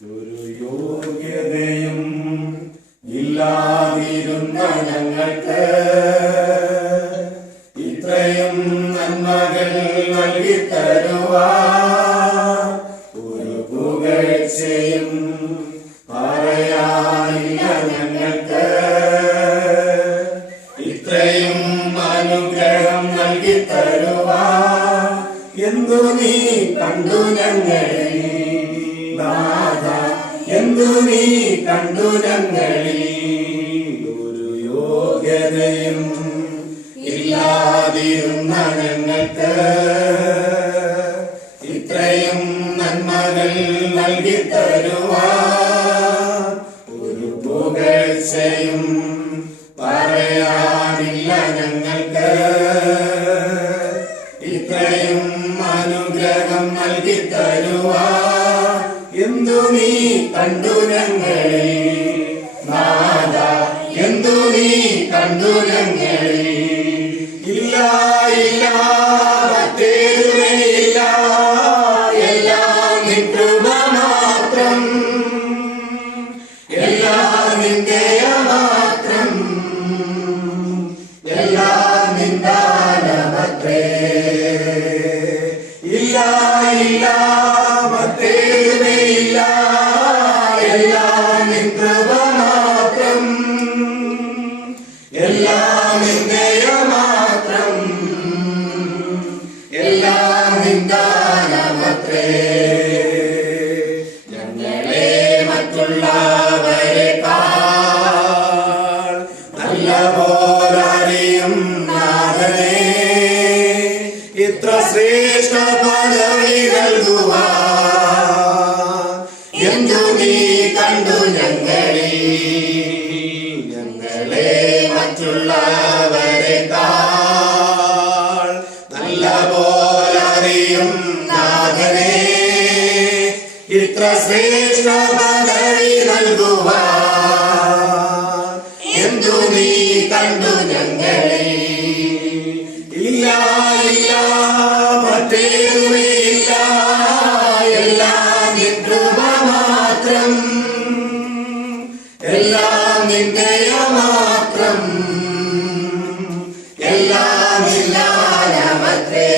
ഒരു യോഗ്യതയും ഇല്ലാതിരുന്ന ഞങ്ങൾക്ക് ഇത്രയും നന്മകൾ നൽകി തരുവാൻ ഒരു പുകഴ്ചയും പറയാനില്ല ഞങ്ങൾക്ക്. ഇത്രയും അനുഗ്രഹം നൽകി തരുവാൻ എന്തു നീ കണ്ടു ഞങ്ങളിൽ നാഥ, എന്തു നീ കണ്ടു ഞങ്ങളിൽ. ഒരു യോഗ്യതയും ഇല്ലാതിരുന്ന ഞങ്ങൾക്ക് ഇത്രയും നന്മകൾ നൽകി തരുവാൻ ഒരു പുകഴ്ചയും പറയാനില്ല ഞങ്ങൾക്ക്. ഇത്രയും അനുഗ്രഹം നൽകി തരുവാൻ എന്തു നീ കണ്ടു ഞങ്ങളിൽ നാഥ, എന്തു നീ കണ്ടു ഞങ്ങളിൽ. ഇല്ല ഇല്ല മറ്റേതുമേ ഇല്ല, എല്ലാം നിൻ കൃപ മാത്രം, എല്ലാം നിൻ ദയ മാത്രം, എല്ലാം നിൻ ദാനമത്രേ. ഇല്ല ഇല്ല മറ്റേതുമേ ഇല്ല, എല്ലാം നിൻ കൃപ മാത്രം, എല്ലാം നിൻ ദയ മാത്രം, എല്ലാം നിൻ ദാനമത്രേ. ഞങ്ങളെ മറ്റുള്ളവരെക്കാൾ നല്ല പോലറിയും നാഥനേ, ഇത്ര ശ്രേഷ്ഠ പദവി നൽകുവാൻ എന്തു നീ കണ്ടു ഞങ്ങളിൽ. ഞങ്ങളെ മറ്റുള്ളവരെക്കാൾ നല്ല പോലറിയും നാഥനേ, ഇത്ര ശ്രേഷ്ഠ പദവി നൽകുവാൻ എന്തു നീ കണ്ടു ഞങ്ങളിൽ. ഇല്ല ഇല്ല മറ്റേതുമേ ഇല്ല, എല്ലാം നിൻ കൃപ മാത്രം, എല്ലാം നിൻ ദയ മാത്രം, എല്ലാം നിൻ ദാനമത്രേ.